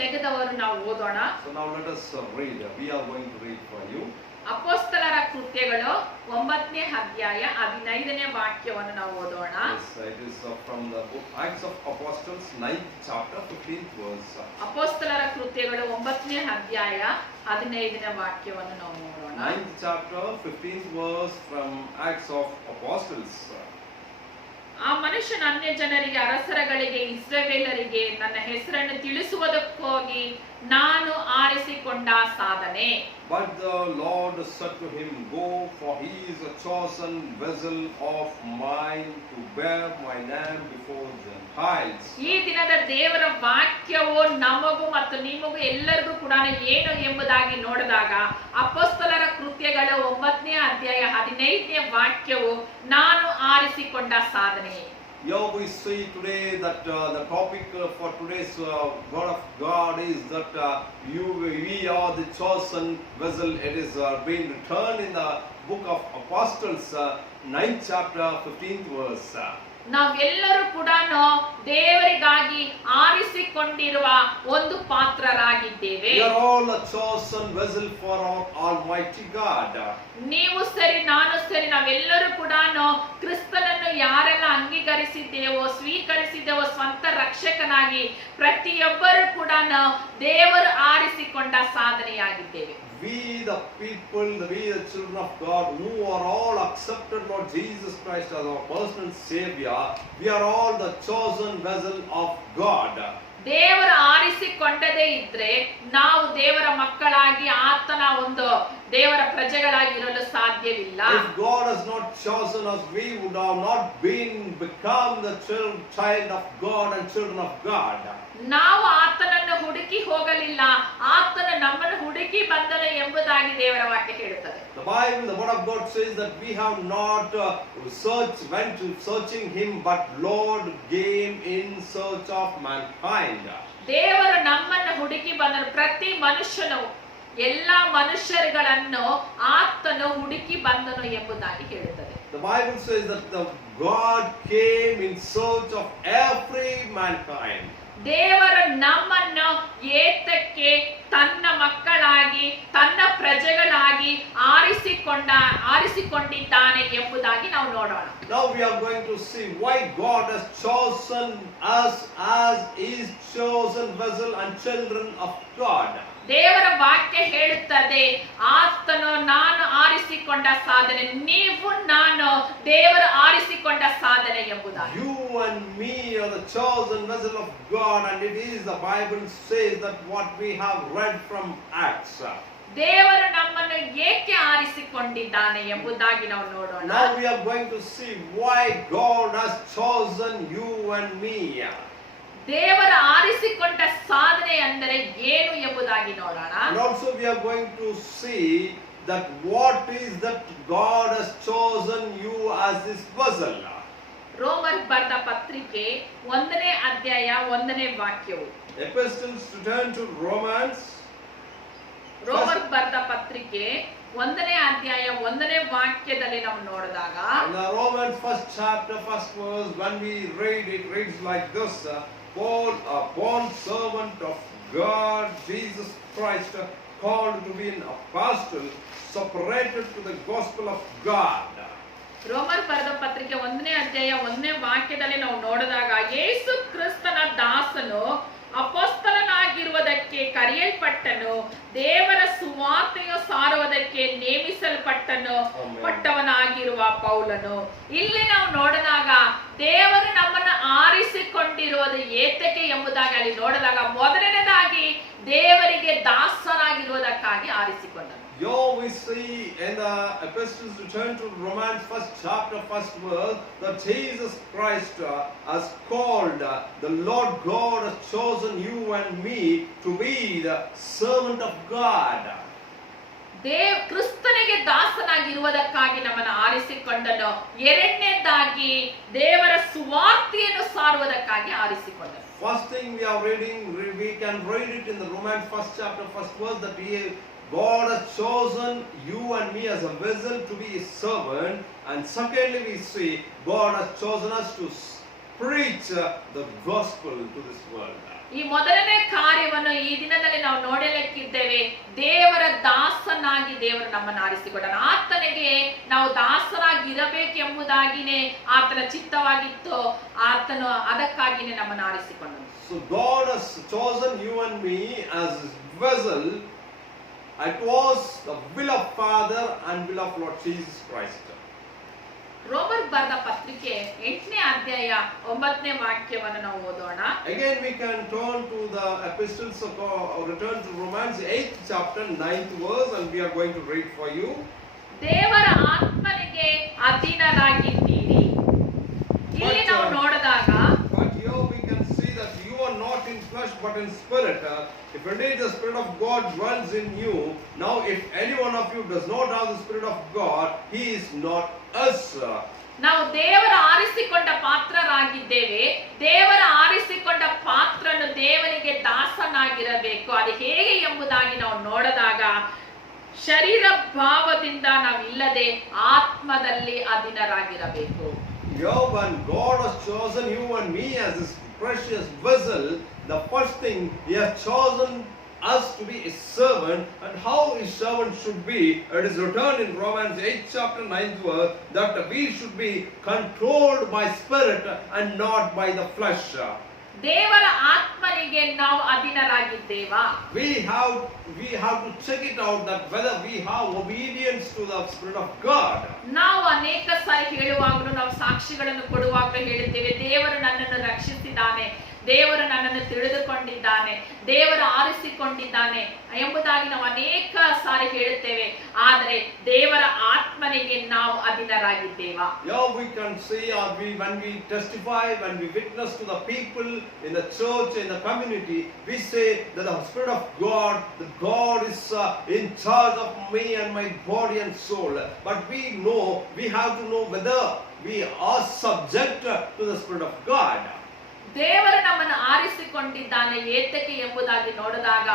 ತೆಗೆದವರು ನಾವು ಓದೋಣ. So now let us read. We are going to read for you. ಅಪೊಸ್ತಲರ ಕೃತ್ಯಗಳು 9ನೇ ಅಧ್ಯಾಯ 15ನೇ ವಾಕ್ಯವನ್ನು ನಾವು ಓದೋಣ. Yes, it is from the book Acts of Apostles 9th chapter 15th verse. ಅಪೊಸ್ತಲರ ಕೃತ್ಯಗಳು 9ನೇ ಅಧ್ಯಾಯ 15ನೇ ವಾಕ್ಯವನ್ನು ನಾವು ನೋಡೋಣ. 9th chapter 15th verse from Acts of Apostles. ಆ ಮನುಷ್ಯನ ಅನ್ಯ ಜನರಿಗೆ, ಅರಸರಗಳಿಗೆ, ಇಸ್ರಾಯೇಲರಿಗೆ ನನ್ನ ಹೆಸರನ್ನು ತಿಳಿಸುವುದಕ್ಕೋಗಿ ನಾನು ಆರಿಸಿಕೊಂಡ ಸಾಧನೆ. But the Lord said to him, Go, for he is a chosen vessel of mine to bear my name before Gentiles. ಈ ದಿನದ ದೇವರ ವಾಕ್ಯವು ನಮಗೂ ಮತ್ತು ನಿಮಗೂ ಎಲ್ಲರಿಗೂ ಕೂಡ ಏನು ಎಂಬುದಾಗಿ ನೋಡಿದಾಗ ಅಪೊಸ್ತಲರ ಕೃತ್ಯಗಳ 9ನೇ ಅಧ್ಯಾಯ 15ನೇ ವಾಕ್ಯವು ನಾನು ಆರಿಸಿಕೊಂಡ ಸಾಧನೆ. Here we see today that the topic for today's word of God is that we are the chosen vessel. It is being returned in the book of Apostles 9th chapter 15th verse. ನಾವೆಲ್ಲರೂ ಕೂಡ ದೇವರಿಗಾಗಿ ಆರಿಸಿಕೊಂಡಿರುವ ಒಂದು ಪಾತ್ರರಾಗಿದ್ದೇವೆ. We are all a chosen vessel for our Almighty God. ನೀವು ಸರಿ, ನಾನು ಸರಿ, ನಾವೆಲ್ಲರೂ ಕೂಡ ಕ್ರಿಸ್ತನನ್ನು ಯಾರೆಲ್ಲ ಅಂಗೀಕರಿಸಿದ್ದೇವೋ, ಸ್ವೀಕರಿಸಿದ್ದೇವೋ ಸ್ವಂತ ರಕ್ಷಕನಾಗಿ, ಪ್ರತಿಯೊಬ್ಬರು ಕೂಡ ದೇವರು ಆರಿಸಿಕೊಂಡ ಸಾಧನೆಯಾಗಿದ್ದೇವೆ. We the people, we the children of God who are all accepted Lord Jesus Christ as our personal Savior, we are all the chosen vessel of God. ದೇವರ ಆರಿಸಿಕೊಂಡದೇ ಇದ್ರೆ ನಾವು ದೇವರ ಮಕ್ಕಳಾಗಿ ಆತನ ಒಂದು ದೇವರ ಪ್ರಜೆಗಳಾಗಿ ಇರಲು ಸಾಧ್ಯವಿಲ್ಲ. If God has not chosen us, we would have not become the child of God and children of God. ನಾವು ಆತನನ್ನು ಹುಡುಕಿ ಹೋಗಲಿಲ್ಲ, ಆತನ ನಮ್ಮನ್ನು ಹುಡುಕಿ ಬಂದನು ಎಂಬುದಾಗಿ ದೇವರ ವಾಕ್ಯ ಹೇಳುತ್ತದೆ. The Bible, the word of God says that we have not went to searching him, but Lord came in search of mankind. ದೇವರು ನಮ್ಮನ್ನು ಹುಡುಕಿ ಬಂದನು. ಪ್ರತಿ ಮನುಷ್ಯನು, ಎಲ್ಲ ಮನುಷ್ಯರುಗಳನ್ನು ಆತನು ಹುಡುಕಿ ಬಂದನು ಎಂಬುದಾಗಿ ಹೇಳುತ್ತದೆ. The Bible says that the God came in search of every mankind. ದೇವರು ನಮ್ಮನ್ನು ಏತಕ್ಕೆ ತನ್ನ ಮಕ್ಕಳಾಗಿ, ತನ್ನ ಪ್ರಜೆಗಳಾಗಿ ಆರಿಸಿಕೊಂಡಿದ್ದಾನೆ ಎಂಬುದಾಗಿ ನಾವು ನೋಡೋಣ. Now we are going to see why God has chosen us as his chosen vessel and children of God. ದೇವರ ವಾಕ್ಯ ಹೇಳುತ್ತದೆ, ಆತನು ನಾನು ಆರಿಸಿಕೊಂಡ ಸಾಧನೆ, ನೀವು ನಾನು ದೇವರು ಆರಿಸಿಕೊಂಡ ಸಾಧನೆ ಎಂಬುದಾಗಿ. You and me are the chosen vessel of God, and it is the Bible says that what we have read from Acts. ದೇವರು ನಮ್ಮನ್ನು ಏಕೆ ಆರಿಸಿಕೊಂಡಿದ್ದಾನೆ ಎಂಬುದಾಗಿ ನಾವು ನೋಡೋಣ. Now we are going to see why God has chosen you and me. ದೇವರ ಆರಿಸಿಕೊಂಡ ಸಾಧನೆ ಅಂದರೆ ಏನು ಎಂಬುದಾಗಿ ನೋಡೋಣ. And also we are going to see that what is that God has chosen you as his vessel. ರೋಮರ್ ಬರೆದ ಪತ್ರಿಕೆ 1ನೇ ಅಧ್ಯಾಯ 1ನೇ ವಾಕ್ಯವು. Epistles to turn to Romans. ರೋಮರ್ ಬರೆದ ಪತ್ರಿಕೆ 1ನೇ ಅಧ್ಯಾಯ 1ನೇ ವಾಕ್ಯದಲ್ಲಿ ನಾವು ನೋಡಿದಾಗ In the Romans 1st chapter 1st verse, when we read it reads like this: Paul, a bond servant of God, Jesus Christ, called to be an apostle, separated to the gospel of God. ರೋಮರ್ ಬರೆದ ಪತ್ರಿಕೆ 1ನೇ ಅಧ್ಯಾಯ 1ನೇ ವಾಕ್ಯದಲ್ಲಿ ನಾವು ನೋಡಿದಾಗ ಯೇಸು ಕ್ರಿಸ್ತನ ದಾಸನು ಅಪೊಸ್ತಲನಾಗಿರುವುದಕ್ಕೆ ಕರೆಯಲ್ಪಟ್ಟನು, ದೇವರ ಸುವಾರ್ತೆಯು ಸಾರುವುದಕ್ಕೆ ನೇಮಿಸಲ್ಪಟ್ಟವನಾಗಿರುವ ಪೌಲನು. ಇಲ್ಲಿ ನಾವು ನೋಡಿದಾಗ ದೇವರು ನಮ್ಮನ್ನು ಆರಿಸಿಕೊಂಡಿರುವುದು ಏತಕ್ಕೆ ಎಂಬುದಾಗಿ ಅಲ್ಲಿ ನೋಡಿದಾಗ ಮೊದಲನೇದಾಗಿ ದೇವರಿಗೆ ದಾಸರಾಗಿರುವುದಕ್ಕಾಗಿ ಆರಿಸಿಕೊಂಡನು. Here we see in the epistles to turn to Romans 1st chapter 1st verse that Jesus Christ has called, the Lord God has chosen you and me to be the servant of God. ಕ್ರಿಸ್ತನಿಗೆ ದಾಸನಾಗಿರುವುದಕ್ಕಾಗಿ ನಮ್ಮನ್ನು ಆರಿಸಿಕೊಂಡನು. ಎರಡನೇದಾಗಿ ದೇವರ ಸುವಾರ್ತೆಯನ್ನು ಸಾರುವುದಕ್ಕಾಗಿ ಆರಿಸಿಕೊಂಡನು. First thing we are reading, we can read it in the Romans 1st chapter 1st verse that God has chosen you and me as a vessel to be his servant, and secondly we see God has chosen us to preach the gospel to this world. ಈ ಮೊದಲನೇ ಕಾರ್ಯವನ್ನು ಈ ದಿನದಲ್ಲಿ ನಾವು ನೋಡಲಿಕ್ಕಿದ್ದೇವೆ. ದೇವರ ದಾಸನಾಗಿ ದೇವರು ನಮ್ಮನ್ನು ಆರಿಸಿಕೊಂಡನು. ಆತನಿಗೆ ನಾವು ದಾಸರಾಗಿ ಇರಬೇಕೆಂಬುದಾಗಿನೇ ಆತನ ಚಿತ್ತವಾಗಿತ್ತು. ಆತನು ಅದಕ್ಕಾಗಿನೇ ನಮ್ಮನ್ನು ಆರಿಸಿಕೊಂಡನು. So God has chosen you and me as His vessel. It was the will of Father and will of Lord Jesus Christ. ರೋಮರ್ ಬರೆದ ಪತ್ರಿಕೆ 8ನೇ ಅಧ್ಯಾಯ 9ನೇ ವಾಕ್ಯವನ್ನು ನಾವು ಓದೋಣ. Again we can turn to the epistles of return to Romans 8th chapter 9th verse, and we are going to read for you. ದೇವರ ಆತ್ಮನಿಗೆ ಅಧೀನರಾಗಿದ್ದೀರಿ. ಇಲ್ಲಿ ನಾವು ನೋಡಿದಾಗ But here we can see that you are not in flesh but in spirit. If indeed the Spirit of God dwells in you, now if any one of you does not have the Spirit of God, he is not us. ನಾವು ದೇವರ ಆರಿಸಿಕೊಂಡ ಪಾತ್ರರಾಗಿದ್ದೇವೆ. ದೇವರ ಆರಿಸಿಕೊಂಡ ಪಾತ್ರನು ದೇವನಿಗೆ ದಾಸನಾಗಿರಬೇಕು. ಅದು ಹೇಗೆ ಎಂಬುದಾಗಿ ನಾವು ನೋಡಿದಾಗ ಶರೀರ ಭಾವದಿಂದ ನಾವಿಲ್ಲದೆ ಆತ್ಮದಲ್ಲಿ ಅಧೀನರಾಗಿರಬೇಕು. When God has chosen you and me as His precious vessel, the first thing He has chosen us to be a servant, and how a servant should be. It is written in Romans 8 chapter 9th verse that we should be controlled by spirit and not by the flesh. ದೇವರ ಆತ್ಮನಿಗೆ ನಾವು ಅಧೀನರಾಗಿದ್ದೇವಾ? We have to check it out that whether we have obedience to the Spirit of God. ನಾವು ಅನೇಕ ಸಾರಿ ಹೇಳುವಾಗಲೂ, ನಾವು ಸಾಕ್ಷಿಗಳನ್ನು ಕೊಡುವಾಗಲೂ ಹೇಳಿದ್ದೇವೆ, ದೇವರು ನನ್ನನ್ನು ರಕ್ಷಿಸಿದ್ದಾನೆ, ದೇವರು ನನ್ನನ್ನು ತಿಳಿದುಕೊಂಡಿದ್ದಾನೆ, ದೇವರು ಆರಿಸಿಕೊಂಡಿದ್ದಾನೆ ಎಂಬುದಾಗಿ ನಾವು ಅನೇಕ ಸಾರಿ ಹೇಳುತ್ತೇವೆ. ಆದರೆ ದೇವರ ಆತ್ಮನಿಗೆ ನಾವು ಅಧೀನರಾಗಿದ್ದೇವಾ? Yeah, we can see when we testify, when we witness to the people in the church, in the community, we say that the Spirit of God, that God is in charge of me and my body and soul. But we have to know whether we are subject to the Spirit of God. ದೇವರು ನಮ್ಮನ್ನು ಆರಿಸಿಕೊಂಡಿದ್ದಾನೆ ಏತಕ್ಕೆ ಎಂಬುದಾಗಿ ನೋಡಿದಾಗ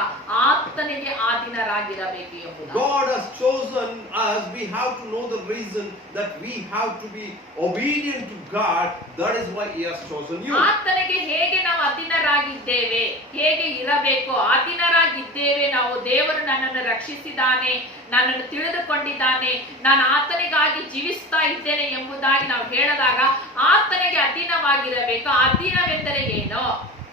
ಆತನಿಗೆ ಆಧೀನರಾಗಿರಬೇಕು ಎಂಬುದಾಗಿ. God has chosen us. We have to know the reason that we have to be obedient to God. That is why He has chosen you. ಆತನಿಗೆ ಹೇಗೆ ನಾವು ಅಧೀನರಾಗಿದ್ದೇವೆ, ಹೇಗೆ ಇರಬೇಕು, ಅಧೀನರಾಗಿದ್ದೇವೆ ನಾವು. ದೇವರು ನನ್ನನ್ನು ರಕ್ಷಿಸಿದ್ದಾನೆ, ನನ್ನನ್ನು ತಿಳಿದುಕೊಂಡಿದ್ದಾನೆ, ನಾನು ಆತನಿಗಾಗಿ ಜೀವಿಸ್ತಾ ಇದ್ದೇನೆ ಎಂಬುದಾಗಿ ನಾವು ಹೇಳಿದಾಗ ಆತನಿಗೆ ಅಧೀನವಾಗಿರಬೇಕು. ಅಧೀನವೆಂದರೆ ಏನು?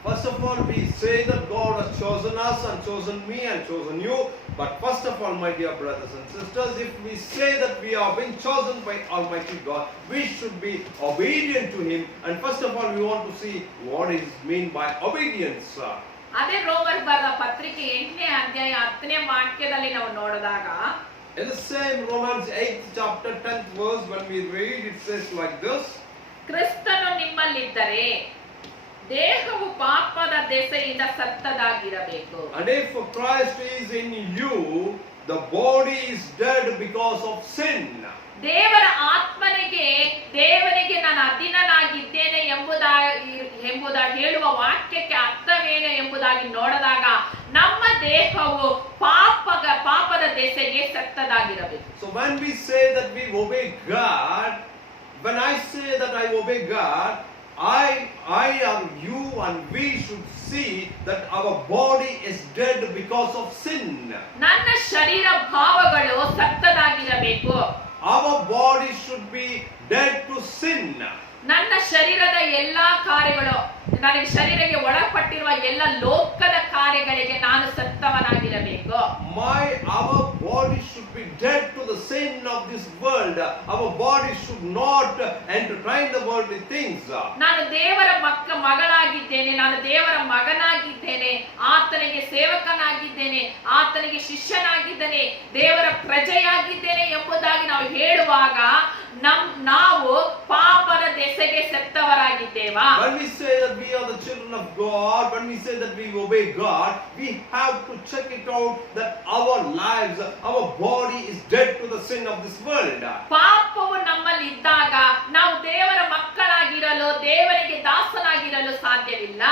First of all, we say that God has chosen us and chosen me and chosen you. But first of all, my dear brothers and sisters, if we say that we are being chosen by Almighty God, we should be obedient to Him. And first of all, we want to see what is meant by obedience. ಅದೇ ರೋಮರ್ ಬರೆದ ಪತ್ರಿಕೆ 8ನೇ ಅಧ್ಯಾಯ 10ನೇ ವಾಕ್ಯದಲ್ಲಿ ನಾವು ನೋಡಿದಾಗ, in the same Romans 8th chapter 10th verse, when we read, it says like this: ಕ್ರಿಸ್ತನು ನಿಮ್ಮಲ್ಲಿದ್ದರೆ ದೇಹವು ಪಾಪದ ದೆಸೆಯಿಂದ ಸತ್ತದಾಗಿರಬೇಕು. And if Christ is in you, the body is dead because of sin. ದೇವರ ಆತ್ಮನಿಗೆ ದೇವನಿಗೆ ನಾನು ಅಧೀನನಾಗಿದ್ದೇನೆ ಎಂಬುದಾಗಿ ಹೇಳುವ ವಾಕ್ಯಕ್ಕೆ ಅರ್ಥವೇನು ಎಂಬುದಾಗಿ ನೋಡಿದಾಗ ನಮ್ಮ ದೇಹವು ಪಾಪದ ದೆಸೆಗೆ ಸತ್ತದಾಗಿರಬೇಕು. So when we say that we obey God, when I say that I obey God, I am you, and we should see that our body is dead because of sin. ನನ್ನ ಶರೀರ ಭಾವಗಳು ಸತ್ತದಾಗಿರಬೇಕು. Our body should be dead to sin. ನನ್ನ ಶರೀರದ ಎಲ್ಲಾ ಕಾರ್ಯಗಳು, ನನಗೆ ಶರೀರಕ್ಕೆ ಒಳಪಟ್ಟಿರುವ ಎಲ್ಲ ಲೋಕದ ಕಾರ್ಯಗಳಿಗೆ ನಾನು ಸತ್ತವನಾಗಿರಬೇಕು. Our body should be dead to the sin of this world. Our body should not entertain the worldly things. ನಾನು ದೇವರ ಮಗಳಾಗಿದ್ದೇನೆ, ನಾನು ದೇವರ ಮಗನಾಗಿದ್ದೇನೆ, ಆತನಿಗೆ ಸೇವಕನಾಗಿದ್ದೇನೆ, ಆತನಿಗೆ ಶಿಷ್ಯನಾಗಿದ್ದೇನೆ, ದೇವರ ಪ್ರಜೆಯಾಗಿದ್ದೇನೆ ಎಂಬುದಾಗಿ ನಾವು ಹೇಳುವಾಗ ನಾವು ಪಾಪದ ದೆಸೆಗೆ ಸತ್ತವರಾಗಿದ್ದೇವಾ? When we say that we are the children of God, when we say that we obey God, we have to check it out that our lives, our body is dead to the sin of this world. ಪಾಪವು ನಮ್ಮಲ್ಲಿ ಇದ್ದಾಗ ನಾವು ದೇವರ ಮಕ್ಕಳಾಗಿರಲು, ದೇವರಿಗೆ ದಾಸನಾಗಿರಲು ಸಾಧ್ಯವಿಲ್ಲ.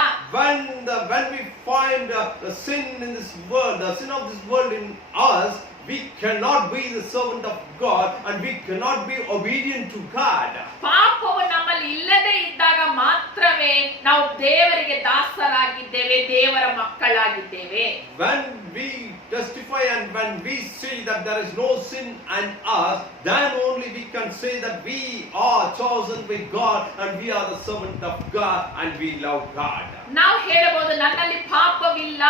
When we find the sin in this world, the sin of this world in us, we cannot be the servant of God and we cannot be obedient to God. ಪಾಪವು ನಮ್ಮಲ್ಲಿ ಇಲ್ಲದೆ ಇದ್ದಾಗ ಮಾತ್ರವೇ ನಾವು ದೇವರಿಗೆ ದಾಸರಾಗಿದ್ದೇವೆ, ದೇವರ ಮಕ್ಕಳಾಗಿದ್ದೇವೆ. When we testify and when we see that there is no sin in us, then only we can say that we are chosen by God and we are the servant of God and we love God. ನಾವು ಹೇಳಬಹುದು ನನ್ನಲ್ಲಿ ಪಾಪವಿಲ್ಲ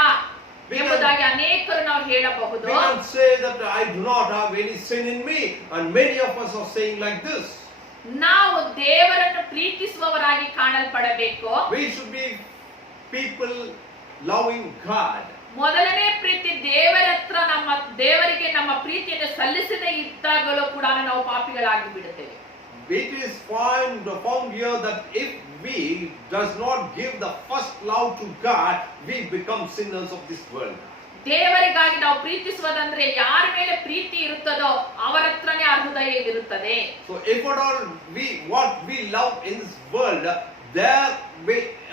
ಎಂಬುದಾಗಿ ಅನೇಕರು ನಾವು ಹೇಳಬಹುದು. We can say that I do not have any sin in me, and many of us are saying like this. ನಾವು ದೇವರನ್ನು ಪ್ರೀತಿಸುವವರಾಗಿ ಕಾಣಲ್ಪಡಬೇಕು. We should be people loving God. ಮೊದಲನೇ ಪ್ರೀತಿ ದೇವರ ಹತ್ರ ದೇವರಿಗೆ ನಮ್ಮ ಪ್ರೀತಿಯನ್ನು ಸಲ್ಲಿಸದೇ ಇದ್ದಾಗಲೂ ಕೂಡ ನಾವು ಪಾಪಿಗಳಾಗಿ ಬಿಡುತ್ತೇವೆ. It is found here that if we does not give the first love to God, we become sinners of this world. ದೇವರಿಗಾಗಿ ನಾವು ಪ್ರೀತಿಸುವುದಂದ್ರೆ ಯಾರ ಮೇಲೆ ಪ್ರೀತಿ ಇರುತ್ತದೋ ಅವರ ಹತ್ರನೇ ಆ ಹೃದಯ ಇರುತ್ತದೆ. So if at all what we love in this world, there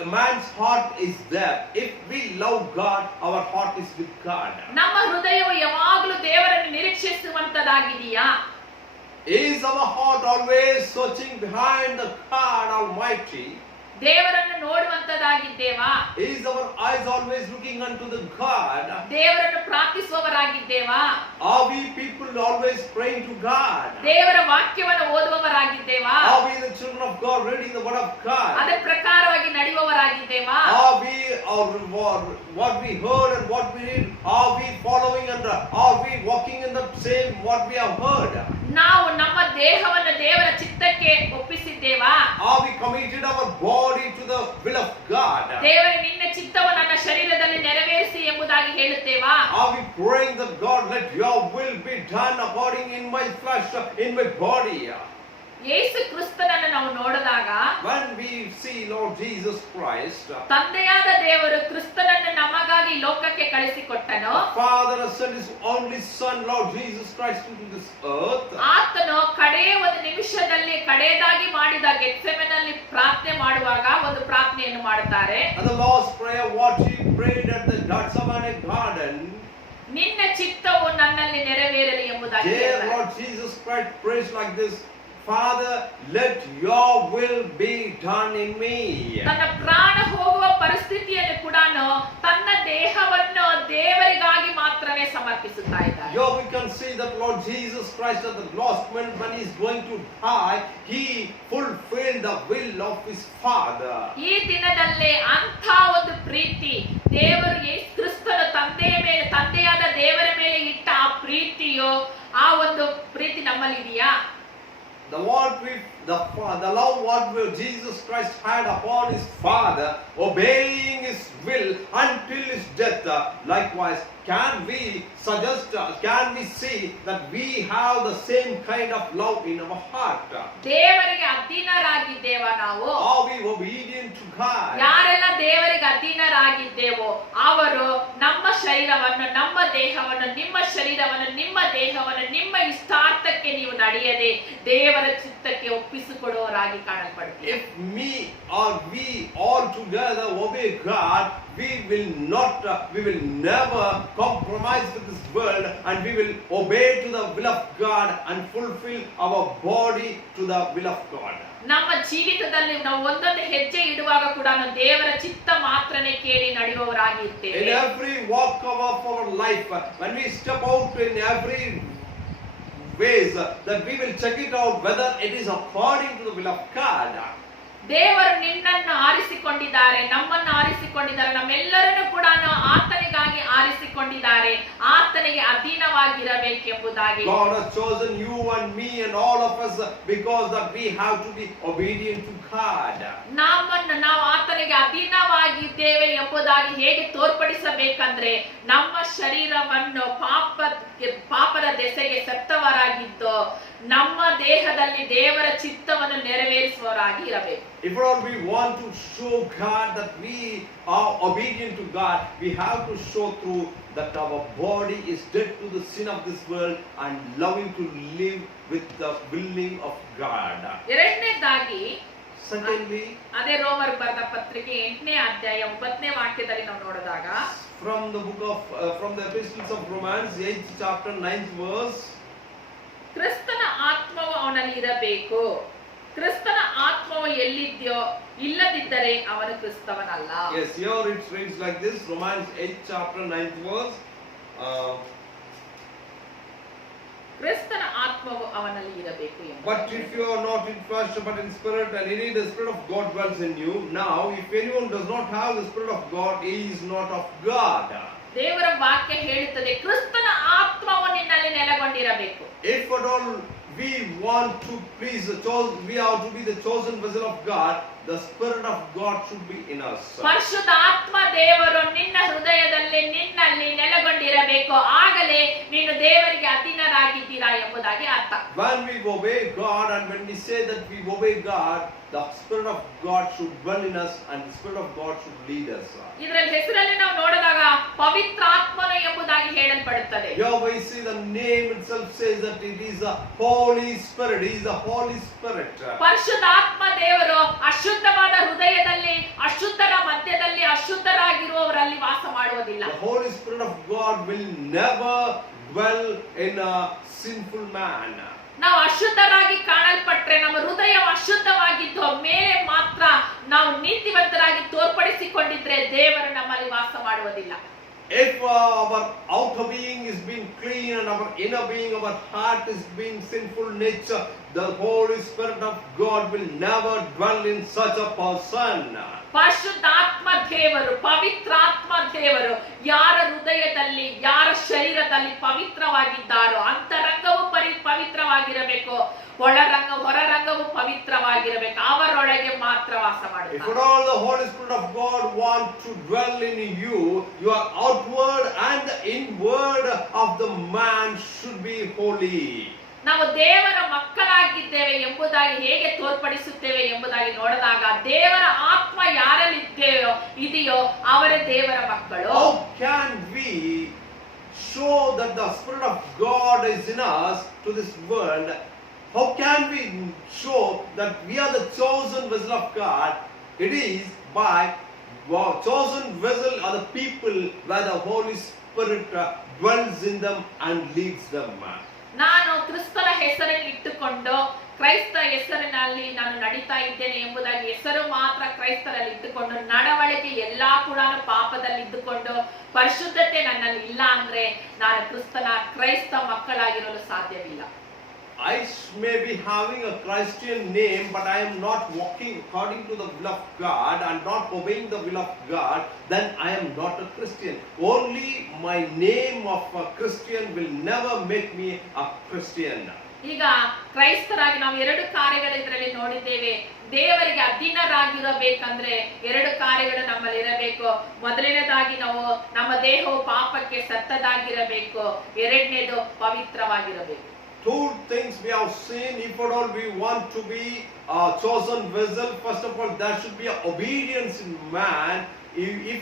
a man's heart is there. If we love God, our heart is with God. ನಮ್ಮ ಹೃದಯವು ಯಾವಾಗಲೂ ದೇವರನ್ನು ನಿರೀಕ್ಷಿಸುವಂತದಾಗಿದೆಯಾ? Is our heart always searching behind the God Almighty? ದೇವರನ್ನು ನೋಡುವಂತದಾಗಿದ್ದೇವಾ? Is our eyes always looking unto the God? ದೇವರನ್ನು ಪ್ರಾರ್ಥಿಸುವವರಾಗಿದ್ದೇವಾ? Are we people always praying to God? ದೇವರ ವಾಕ್ಯವನ್ನು ಓದುವವರಾಗಿದ್ದೇವಾ? Are we the children of God reading the word of God? ಅದರ ಪ್ರಕಾರವಾಗಿ ನಡೆಯುವವರಾಗಿದ್ದೇವಾ? Are we what we heard and what we read, are we following and are we walking in the same what we have heard? ನಾವು ನಮ್ಮ ದೇಹವನ್ನು ದೇವರ ಚಿತ್ತಕ್ಕೆ ಒಪ್ಪಿಸಿದ್ದೇವಾ? Are we committed our body to the will of God? ದೇವರೇ ನಿನ್ನ ಚಿತ್ತವನ್ನು ನನ್ನ ಶರೀರದಲ್ಲಿ ನೆರವೇರಿಸಿ ಎಂಬುದಾಗಿ ಹೇಳುತ್ತೇವಾ? Are we praying that God, let your will be done according in my flesh, in my body? ಯೇಸು ಕ್ರಿಸ್ತನನ್ನು ನಾವು ನೋಡಿದಾಗ when we see Lord Jesus Christ, ತಂದೆಯಾದ ದೇವರು ಕ್ರಿಸ್ತನನ್ನು ನಮಗಾಗಿ ಲೋಕಕ್ಕೆ ಕಳಿಸಿಕೊಟ್ಟನು. Father has sent his only son Lord Jesus Christ into this earth. ಆತನು ಕಡೆಯ ಒಂದು ನಿಮಿಷದಲ್ಲಿ ಕಡೆಯದಾಗಿ ಮಾಡಿದ ಗೆತ್ಸೆಮನೆಯಲ್ಲಿ ಪ್ರಾರ್ಥನೆ ಮಾಡುವಾಗ ಒಂದು ಪ್ರಾರ್ಥನೆಯನ್ನು ಮಾಡುತ್ತಾರೆ. And the Lord's prayer what he prayed at the Gethsemane garden, ನಿನ್ನ ಚಿತ್ತವು ನನ್ನಲ್ಲಿ ನೆರವೇರಲಿ ಎಂಬುದಾಗಿ there ಹೇಳ್ತಾರೆ. Lord Jesus Christ prays like this, Father, let your will be done in me. ತನ್ನ ಪ್ರಾಣ ಹೋಗುವ ಪರಿಸ್ಥಿತಿಯಲ್ಲಿ ಕೂಡ ತನ್ನ ದೇಹವನ್ನು ದೇವರಿಗಾಗಿ ಮಾತ್ರನೇ ಸಮರ್ಪಿಸುತ್ತಾ ಇದ್ದಾರೆ. Here we can see that Lord Jesus Christ at the last moment when he is going to die, he fulfilled the will of his Father. ಈ ದಿನದಲ್ಲಿ ಅಂಥ ಒಂದು ಪ್ರೀತಿ ದೇವರು ಯೇಸು ಕ್ರಿಸ್ತನ ತಂದೆಯಾದ ದೇವರ ಮೇಲೆ ಇಟ್ಟ ಆ ಪ್ರೀತಿಯು ಆ ಒಂದು ಪ್ರೀತಿ ನಮ್ಮಲ್ಲಿ ಇದೆಯಾ? The love what Jesus Christ had upon his Father, obeying his will until his death. Likewise, can we see that we have the same kind of love in our heart? ದೇವರಿಗೆ ಅಧೀನರಾಗಿದ್ದೇವಾ ನಾವು? Are we obedient to God? ಯಾರೆಲ್ಲ ದೇವರಿಗೆ ಅಧೀನರಾಗಿದ್ದೇವೋ ಅವರು ನಮ್ಮ ಶರೀರವನ್ನು, ನಮ್ಮ ದೇಹವನ್ನು, ನಿಮ್ಮ ಶರೀರವನ್ನು, ನಿಮ್ಮ ದೇಹವನ್ನು ನಿಮ್ಮ ಇಷ್ಟಾರ್ಥಕ್ಕೆ ನೀವು ನಡೆಯದೆ ದೇವರ ಚಿತ್ತಕ್ಕೆ ಒಪ್ಪಿಸಿಕೊಡುವವರಾಗಿ ಕಾಣಲ್ಪಡ್ತೀವಿ. If me or we all together obey God, we will never compromise with this world, and we will obey to the will of God and fulfill our body to the will of God. ನಮ್ಮ ಜೀವಿತದಲ್ಲಿ ನಾವು ಒಂದೊಂದು ಹೆಜ್ಜೆ ಇಡುವಾಗ ಕೂಡ ನಾವು ದೇವರ ಚಿತ್ತ ಮಾತ್ರನೇ ಕೇಳಿ ನಡೆಯುವವರಾಗಿ ಇರ್ತೇವೆ. In every walk of our life, when we step out in every ways, that we will check it out whether it is according to the will of God. ದೇವರು ನಿನ್ನನ್ನು ಆರಿಸಿಕೊಂಡಿದ್ದಾರೆ, ನಮ್ಮನ್ನು ಆರಿಸಿಕೊಂಡಿದ್ದಾರೆ, ನಮ್ಮೆಲ್ಲರನ್ನು ಕೂಡ ಆತನಿಗಾಗಿ ಆರಿಸಿಕೊಂಡಿದ್ದಾರೆ, ಆತನಿಗೆ ಅಧೀನವಾಗಿರಬೇಕೆಂಬುದಾಗಿ. God has chosen you and me and all of us because that we have to be obedient to God. ನಾವು ಆತನಿಗೆ ಅಧೀನವಾಗಿದ್ದೇವೆ ಎಂಬುದಾಗಿ ಹೇಗೆ ತೋರ್ಪಡಿಸಬೇಕಂದ್ರೆ ನಮ್ಮ ಶರೀರವನ್ನು ಪಾಪದ ದೆಸೆಗೆ ಸತ್ತವರಾಗಿದ್ದು ನಮ್ಮ ದೇಹದಲ್ಲಿ ದೇವರ ಚಿತ್ತವನ್ನು ನೆರವೇರಿಸುವವರಾಗಿ ಇರಬೇಕು. If all we want to show God that we are obedient to God, we have to show through that our body is dead to the sin of this world and loving to live with the willing of God. ಎರಡನೇದಾಗಿ Secondly, ಅದೇ ರೋಮರ್ ಬರೆದ ಪತ್ರಿಕೆ 8ನೇ ಅಧ್ಯಾಯ 9ನೇ ವಾಕ್ಯದಲ್ಲಿ ನಾವು ನೋಡಿದಾಗ, from the book of from the epistles of Romans, 8th chapter, 9th verse. ಕ್ರಿಸ್ತನ ಆತ್ಮವು ಅವನಲ್ಲಿ ಇರಬೇಕು. ಕ್ರಿಸ್ತನ ಆತ್ಮವು ಎಲ್ಲಿದ್ಯೋ ಇಲ್ಲದಿದ್ದರೆ ಅವನು ಕ್ರಿಸ್ತವನಲ್ಲ. Yes, here it reads like this, Romans 8th chapter, 9th verse. ಕ್ರಿಸ್ತನ ಆತ್ಮವು ಅವನಲ್ಲಿ ಇರಬೇಕು ಎಂದು. But if you are not in flesh but in spirit, and indeed the Spirit of God dwells in you. Now, if anyone does not have the Spirit of God, he is not of God. ದೇವರ ವಾಕ್ಯ ಹೇಳುತ್ತದೆ ಕ್ರಿಸ್ತನ ಆತ್ಮವು ನಿನ್ನಲ್ಲಿ ನೆಲೆಗೊಂಡಿರಬೇಕು. If at all we want to please the chosen, we are to be the chosen vessel of God, the Spirit of God should be in us. ಪರಿಶುದ್ಧಾತ್ಮ ದೇವರು ನಿನ್ನ ಹೃದಯದಲ್ಲಿ ನಿನ್ನಲ್ಲಿ ನೆಲೆಗೊಂಡಿರಬೇಕು. ಆಗಲೇ ನೀನು ದೇವರಿಗೆ ಅಧೀನರಾಗಿದ್ದೀರಾ ಎಂಬುದಾಗಿ ಅರ್ಥ. When we obey God and when we say that we obey God, the Spirit of God should dwell in us and the Spirit of God should lead us. ಇದರಲ್ಲಿ ಹೆಸರಲ್ಲಿ ನಾವು ನೋಡಿದಾಗ ಪವಿತ್ರಾತ್ಮನು ಎಂಬುದಾಗಿ ಹೇಳಲ್ಪಡುತ್ತದೆ. Here we see the name itself says that it is a Holy Spirit. He is the Holy Spirit. ಪರಿಶುದ್ಧಾತ್ಮ ದೇವರು ಅಶುದ್ಧವಾದ ಹೃದಯದಲ್ಲಿ, ಅಶುದ್ಧರ ಮಧ್ಯದಲ್ಲಿ, ಅಶುದ್ಧರಾಗಿರುವವರಲ್ಲಿ ವಾಸ ಮಾಡುವುದಿಲ್ಲ. The Holy Spirit of God will never dwell in a sinful man. ನಾವು ಅಶುದ್ಧರಾಗಿ ಕಾಣಲ್ಪಟ್ರೆ, ನಮ್ಮ ಹೃದಯ ಅಶುದ್ಧವಾಗಿದ್ದು ಮೇಲೆ ಮಾತ್ರ ನಾವು ನೀತಿವಂತರಾಗಿ ತೋರ್ಪಡಿಸಿಕೊಂಡಿದ್ರೆ ದೇವರು ನಮ್ಮಲ್ಲಿ ವಾಸ ಮಾಡುವುದಿಲ್ಲ. If our outer being is being clean and our inner being, our heart is being sinful nature, the Holy Spirit of God will never dwell in such a person. ಪರಿಶುದ್ಧಾತ್ಮ ದೇವರು, ಪವಿತ್ರಾತ್ಮ ದೇವರು ಯಾರ ಹೃದಯದಲ್ಲಿ, ಯಾರ ಶರೀರದಲ್ಲಿ ಪವಿತ್ರವಾಗಿದ್ದಾರೋ ಅಂತರಂಗವು ಪವಿತ್ರವಾಗಿರಬೇಕು, ಹೊರರಂಗವು ಪವಿತ್ರವಾಗಿರಬೇಕು. ಅವರೊಳಗೆ ಮಾತ್ರ ವಾಸ ಮಾಡುತ್ತಾರೆ. If at all the Holy Spirit of God want to dwell in you, your outward and inward of the man should be holy. ನಾವು ದೇವರ ಮಕ್ಕಳಾಗಿದ್ದೇವೆ ಎಂಬುದಾಗಿ ಹೇಗೆ ತೋರ್ಪಡಿಸುತ್ತೇವೆ ಎಂಬುದಾಗಿ ನೋಡಿದಾಗ ದೇವರ ಆತ್ಮ ಯಾರಲ್ಲಿ ಇದೆಯೋ ಅವರೇ ದೇವರ ಮಕ್ಕಳು. How can we show that the Spirit of God is in us to this world? How can we show that we are the chosen vessel of God? It is by chosen vessel are the people where the Holy Spirit dwells in them and leads them. ನಾನು ಕ್ರಿಸ್ತನ ಹೆಸರನ್ನು ಇಟ್ಟುಕೊಂಡು ಕ್ರೈಸ್ತ ಹೆಸರಿನಲ್ಲಿ ನಾನು ನಡೀತಾ ಇದ್ದೇನೆ ಎಂಬುದಾಗಿ ಹೆಸರು ಮಾತ್ರ ಕ್ರೈಸ್ತರಲ್ಲಿ ಇಟ್ಟುಕೊಂಡು ನಡವಳಿಕೆ ಎಲ್ಲಾ ಕೂಡ ಪಾಪದಲ್ಲಿ ಇದ್ದುಕೊಂಡು ಪರಿಶುದ್ಧತೆ ನನ್ನಲ್ಲಿ ಇಲ್ಲ ಅಂದ್ರೆ ನಾನು ಕ್ರೈಸ್ತ ಮಕ್ಕಳಾಗಿರಲು ಸಾಧ್ಯವಿಲ್ಲ. I may be having a Christian name, but I am not walking according to the will of God and not obeying the will of God, then I am not a Christian. Only my name of a Christian will never make me a Christian. ಈಗ ಕ್ರೈಸ್ತರಾಗಿ ನಾವು ಎರಡು ಕಾರ್ಯಗಳು ಇದರಲ್ಲಿ ನೋಡಿದ್ದೇವೆ. ದೇವರಿಗೆ ಅಧೀನರಾಗಿರಬೇಕಂದ್ರೆ ಎರಡು ಕಾರ್ಯಗಳು ನಮ್ಮಲ್ಲಿ ಇರಬೇಕು. ಮೊದಲನೇದಾಗಿ ನಾವು ನಮ್ಮ ದೇಹವು ಪಾಪಕ್ಕೆ ಸತ್ತದಾಗಿರಬೇಕು, ಎರಡನೇದು ಪವಿತ್ರವಾಗಿರಬೇಕು. Two things we have seen. If at all we want to be a chosen vessel, first of all there should be obedience in man. If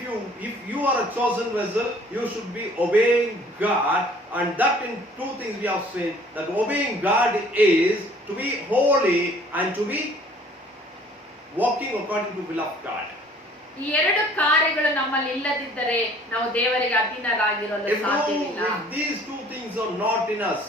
you are a chosen vessel, you should be obeying God, and that in two things we have seen, that obeying God is to be holy and to be walking according to will of God. ಈ ಎರಡು ಕಾರ್ಯಗಳು ನಮ್ಮಲ್ಲಿ ಇಲ್ಲದಿದ್ದರೆ ನಾವು ದೇವರಿಗೆ ಅಧೀನರಾಗಿರಲು ಸಾಧ್ಯವಿಲ್ಲ. If these two things are not in us,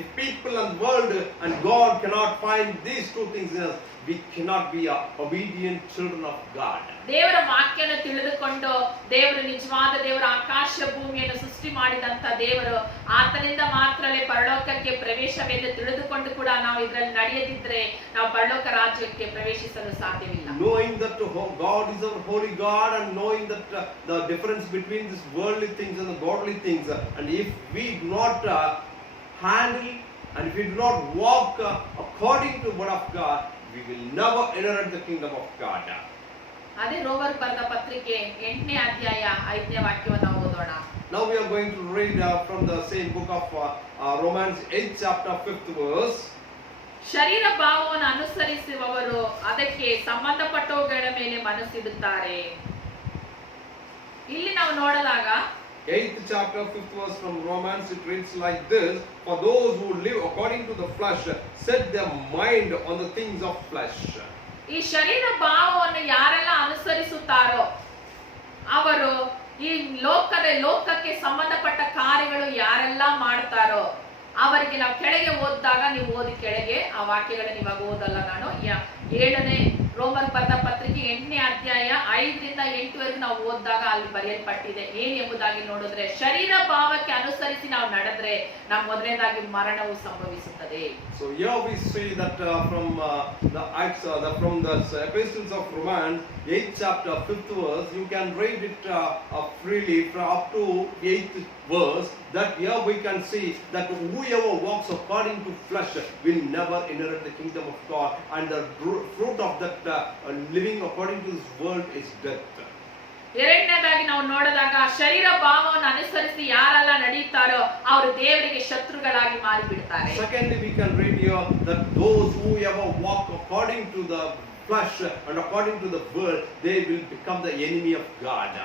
if people and world and God cannot find these two things in us, we cannot be obedient children of God. ದೇವರ ವಾಕ್ಯನ ತಿಳಿದುಕೊಂಡು ದೇವರು ನಿಜವಾದ ದೇವರ ಆಕಾಶ ಭೂಮಿಯನ್ನು ಸೃಷ್ಟಿ ಮಾಡಿದಂತ ದೇವರು ಆತನಿಂದ ಮಾತ್ರವೇ ಪರಲೋಕಕ್ಕೆ ಪ್ರವೇಶವೆಂದು ತಿಳಿದುಕೊಂಡು ಕೂಡ ನಾವು ಇದರಲ್ಲಿ ನಡೆಯದಿದ್ದರೆ ನಾವು ಪರಲೋಕ ರಾಜ್ಯಕ್ಕೆ ಪ್ರವೇಶಿಸಲು ಸಾಧ್ಯವಿಲ್ಲ. Knowing that God is our holy God and knowing that the difference between these worldly things and the godly things, and if we do not handle and if we do not walk according to the word of God, we will never enter the kingdom of God. ಅದೇ ರೋಮರ್ ಬರೆದ ಪತ್ರಿಕೆ 8ನೇ ಅಧ್ಯಾಯ 5ನೇ ವಾಕ್ಯವನ್ನು ಓದೋಣ. Now we are going to read from the same book of Romans 8th chapter 5th verse. ಶರೀರ ಭಾವವನ್ನು ಅನುಸರಿಸುವವರು ಅದಕ್ಕೆ ಸಂಬಂಧಪಟ್ಟವುಗಳ ಮೇಲೆ ಮನಸ್ಸಿಡುತ್ತಾರೆ. ಇಲ್ಲಿ ನಾವು ನೋಡಿದಾಗ 8th chapter 5th verse from Romans, it reads like this: For those who live according to the flesh set their mind on the things of flesh. ಈ ಶರೀರ ಭಾವವನ್ನು ಯಾರೆಲ್ಲ ಅನುಸರಿಸುತ್ತಾರೋ ಅವರು ಈ ಲೋಕಕ್ಕೆ ಸಂಬಂಧಪಟ್ಟ ಕಾರ್ಯಗಳು ಯಾರೆಲ್ಲ ಮಾಡ್ತಾರೋ ಅವರಿಗೆ ನಾವು ಕೆಳಗೆ ಓದಿದಾಗ, ನೀವು ಓದಿ ಕೆಳಗೆ ಆ ವಾಕ್ಯಗಳನ್ನ ಇವಾಗ ಓದಲ್ಲ ನಾನು. 7ನೇ ರೋಮರ್ ಬರೆದ ಪತ್ರಿಕೆ 8ನೇ ಅಧ್ಯಾಯ 5ರಿಂದ 8ವರೆಗೂ ನಾವು ಓದಿದಾಗ ಅಲ್ಲಿ ಬರೆಯಲ್ಪಟ್ಟಿದೆ. ಏನು ಎಂಬುದಾಗಿ ನೋಡಿದ್ರೆ, ಶರೀರ ಭಾವಕ್ಕೆ ಅನುಸರಿಸಿ ನಾವು ನಡೆದ್ರೆ ನಮ್ಮ ಮೊದಲನೇದಾಗಿ ಮರಣವು ಸಂಭವಿಸುತ್ತದೆ. So here we see that from the Acts, from the epistles of Romans, 8th chapter, 5th verse, you can read it freely from up to 8th verse. That here we can see that whoever walks according to flesh will never inherit the kingdom of God, and the fruit of that living according to this world is death. ಎರಡನೇದಾಗಿ ನಾವು ನೋಡಿದಾಗ, ಶರೀರ ಭಾವವನ್ನು ಅನುಸರಿಸಿ ಯಾರೆಲ್ಲ ನಡೀತಾರೋ ಅವರು ದೇವರಿಗೆ ಶತ್ರುಗಳಾಗಿ ಮಾರಿಬಿಡ್ತಾರೆ. Secondly, we can read here that those who ever walk according to the flesh and according to the world, they will become the enemy of God.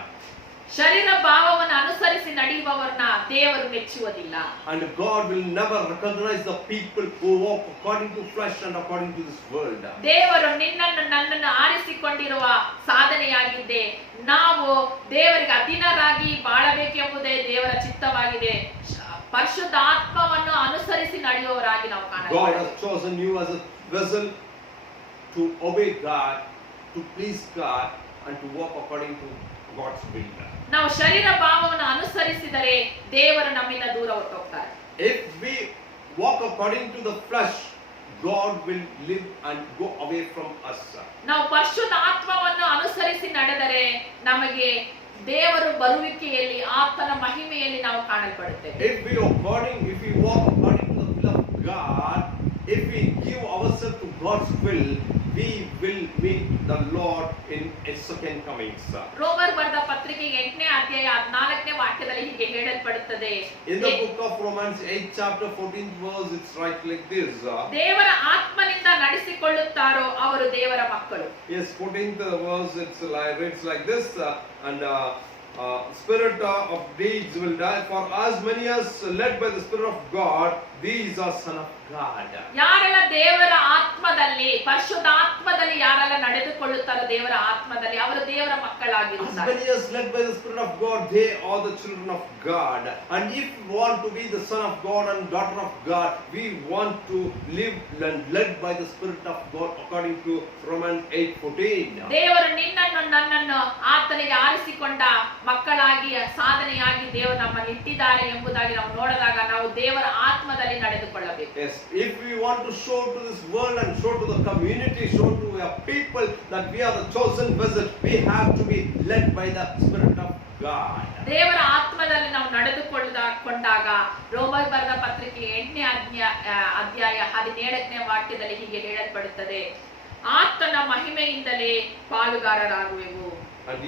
ಶರೀರ ಭಾವವನ್ನು ಅನುಸರಿಸಿ ನಡೆಯುವವರನ್ನ ದೇವರು ಮೆಚ್ಚುವುದಿಲ್ಲ. And God will never recognize the people who walk according to flesh and according to this world. ದೇವರು ನಿನ್ನನ್ನು ನನ್ನನ್ನು ಆರಿಸಿಕೊಂಡಿರುವ ಸಾಧನೆಯಾಗಿದೆ. ನಾವು ದೇವರಿಗೆ ಅಧೀನರಾಗಿ ಬಾಳಬೇಕೆಂಬುದೇ ದೇವರ ಚಿತ್ತವಾಗಿದೆ. ಪರಿಶುದ್ಧ ಆತ್ಮವನ್ನು ಅನುಸರಿಸಿ ನಡೆಯುವವರಾಗಿ ನಾವು God ಕಾಣಬಹುದು. has chosen you as a vessel to obey God, to please God, and to walk according to God's will. ನಾವು ಶರೀರ ಭಾವವನ್ನು ಅನುಸರಿಸಿದರೆ ದೇವರು ನಮ್ಮಿಂದ ದೂರ ಹೊರಟೋಗ್ತಾರೆ. If we walk according to the flesh, God will live and go away from us. ನಾವು ಪರಿಶುದ್ಧ ಆತ್ಮವನ್ನು ಅನುಸರಿಸಿ ನಡೆದರೆ ನಮಗೆ ದೇವರು ಬರುವಿಕೆಯಲ್ಲಿ ಆತನ ಮಹಿಮೆಯಲ್ಲಿ ನಾವು ಕಾಣಲ್ಪಡುತ್ತೇವೆ. If we walk according to the will of God, if we give ourselves to God's will, we will meet the Lord in His second coming. ರೋಮರ್ ಬರೆದ ಪತ್ರಿಕೆ 8ನೇ ಅಧ್ಯಾಯ 14ನೇ ವಾಕ್ಯದಲ್ಲಿ ಹೀಗೆ ಹೇಳಲ್ಪಡುತ್ತದೆ. In the book of Romans 8th chapter 14th verse, it's right like this. ದೇವರ ಆತ್ಮನಿಂದ ನಡೆಸಿಕೊಳ್ಳುತ್ತಾರೋ ಅವರು ದೇವರ ಮಕ್ಕಳು. Yes, 14th verse, reads like this, and spirit of deeds will die, for as many as led by the Spirit of God, these are son of God. ಯಾರೆಲ್ಲ ದೇವರ ಆತ್ಮದಲ್ಲಿ, ಪರಿಶುದ್ಧ ಆತ್ಮದಲ್ಲಿ ಯಾರೆಲ್ಲ ನಡೆದುಕೊಳ್ಳುತ್ತಾರೋ ದೇವರ ಆತ್ಮದಲ್ಲಿ, ಅವರು ದೇವರ ಮಕ್ಕಳಾಗಿರುತ್ತಾರೆ. As many as led by the Spirit of God, they are the children of God. And if we want to be the son of God and daughter of God, we want to live and led by the Spirit of God according to Romans 8:14. ದೇವರು ನಿನ್ನನ್ನು ನನ್ನನ್ನು ಆತನಿಗೆ ಆರಿಸಿಕೊಂಡ ಮಕ್ಕಳಾಗಿ ಸಾಧನೆಯಾಗಿ ದೇವರು ನಮ್ಮನ್ನು ಇಟ್ಟಿದ್ದಾರೆ ಎಂಬುದಾಗಿ ನಾವು ನೋಡಿದಾಗ ನಾವು ದೇವರ ಆತ್ಮದಲ್ಲಿ ನಡೆದುಕೊಳ್ಳಬೇಕು. Yes, if we want to show to this world and show to the community, show to our people that we are the chosen vessel, we have to be led by the Spirit of God. ದೇವರ ಆತ್ಮದಲ್ಲಿ ನಾವು ನಡೆದುಕೊಂಡಾಗ ರೋಮರ್ ಬರೆದ ಪತ್ರಿಕೆ 8ನೇ ಅಧ್ಯಾಯ 17ನೇ ವಾಕ್ಯದಲ್ಲಿ ಹೀಗೆ ಹೇಳಲ್ಪಡುತ್ತದೆ, ಆತನ ಮಹಿಮೆಯಿಂದಲೇ ಪಾಲುಗಾರರಾಗುವೆವು. And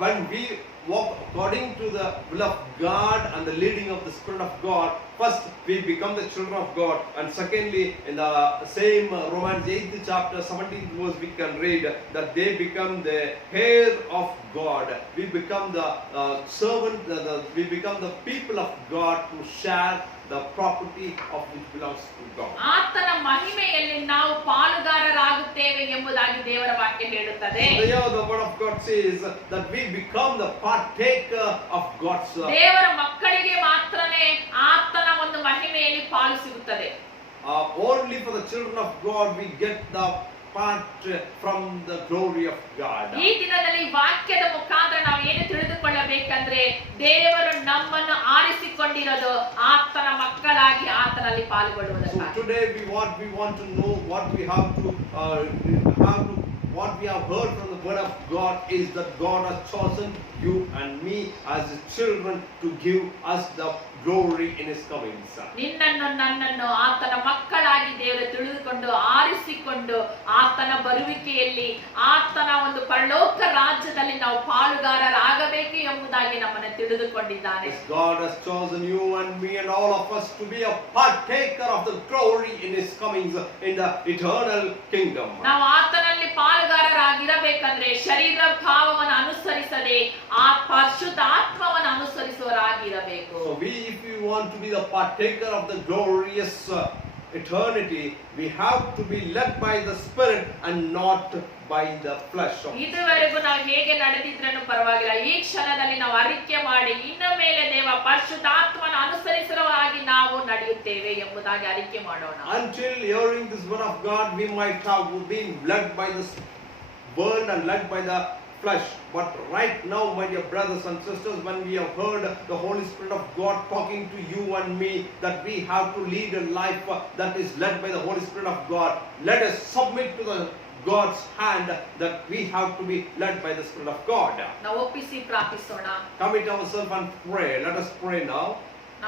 when we walk according to the will of God and the leading of the Spirit of God, first we become the children of God, and secondly in the same Romans 8th chapter 17th verse we can read that they become the heir of God. We become the servant, we become the people of God to share the property of which belongs to God. ಆತನ ಮಹಿಮೆಯಲ್ಲಿ ನಾವು ಪಾಲುಗಾರರಾಗುತ್ತೇವೆ ಎಂಬುದಾಗಿ ದೇವರ ವಾಕ್ಯ ಹೇಳುತ್ತದೆ. So the word of God says that we become the partaker of God's ದೇವರ ಮಕ್ಕಳಿಗೆ ಮಾತ್ರನೇ ಆತನ ಒಂದು ಮಹಿಮೆಯಲ್ಲಿ ಪಾಲು ಸಿಗುತ್ತದೆ. Only for the children of God we get the part from the glory of God. ಈ ದಿನದಲ್ಲಿ ವಾಕ್ಯದ ಮುಖಾಂತರ ನಾವು ಏನು ತಿಳಿದುಕೊಳ್ಳಬೇಕಂದ್ರೆ, ದೇವರು ನಮ್ಮನ್ನು ಆರಿಸಿಕೊಂಡಿರೋದು ಆತನ ಮಕ್ಕಳಾಗಿ ಆತನಲ್ಲಿ ಪಾಲ್ಗೊಳ್ಳುವುದಕ್ಕಾಗಿ. So today we want to know what we have to what we have heard from the word of God is that God has chosen you and me as his children to give us the glory in his coming. ನಿನ್ನನ್ನು ನನ್ನನ್ನು ಆತನ ಮಕ್ಕಳಾಗಿ ದೇವರು ತಿಳಿದುಕೊಂಡು ಆರಿಸಿಕೊಂಡು ಆತನ ಬರುವಿಕೆಯಲ್ಲಿ ಆತನ ಒಂದು ಪರಲೋಕ ರಾಜ್ಯದಲ್ಲಿ ನಾವು ಪಾಲುಗಾರರಾಗಬೇಕು ಎಂಬುದಾಗಿ ನಮ್ಮನ್ನು ತಿಳಿದುಕೊಂಡಿದ್ದಾನೆ. God has chosen you and me and all of us to be a partaker of the glory in his comings in the eternal kingdom. ನಾವು ಆತನಲ್ಲಿ ಪಾಲುಗಾರರಾಗಿರಬೇಕಂದ್ರೆ ಶರೀರ ಭಾವವನ್ನು ಅನುಸರಿಸದೆ ಪರಿಶುದ್ಧ ಆತ್ಮವನ್ನು ಅನುಸರಿಸುವರಾಗಿರಬೇಕು. So if we want to be the partaker of the glorious eternity, we have to be led by the Spirit and not by the flesh. ಇದುವರೆಗೂ ನಾವು ಹೇಗೆ ನಡೆದಿದ್ರೂ ಪರವಾಗಿಲ್ಲ, ಈ ಕ್ಷಣದಲ್ಲಿ ನಾವು ಅರಿಕೆ ಮಾಡಿ ಇನ್ನು ಮೇಲೆ ದೇವ ಪರಿಶುದ್ಧಾತ್ಮನ ಅನುಸರಿಸುವ ನಾವು ನಡೆಯುತ್ತೇವೆ ಎಂಬುದಾಗಿ ಅರಿಕೆ ಮಾಡೋಣ. Until hearing this word of God, we might have been led by the world and led by the flesh. But right now, my dear brothers and sisters, when we have heard the Holy Spirit of God talking to you and me, that we have to lead a life that is led by the Holy Spirit of God, let us submit to the God's hand that we have to be led by the Spirit of God. ನಾವು ಒಪ್ಪಿಸಿ ಪ್ರಾರ್ಥಿಸೋಣ. Commit ourselves and pray. Let us pray now.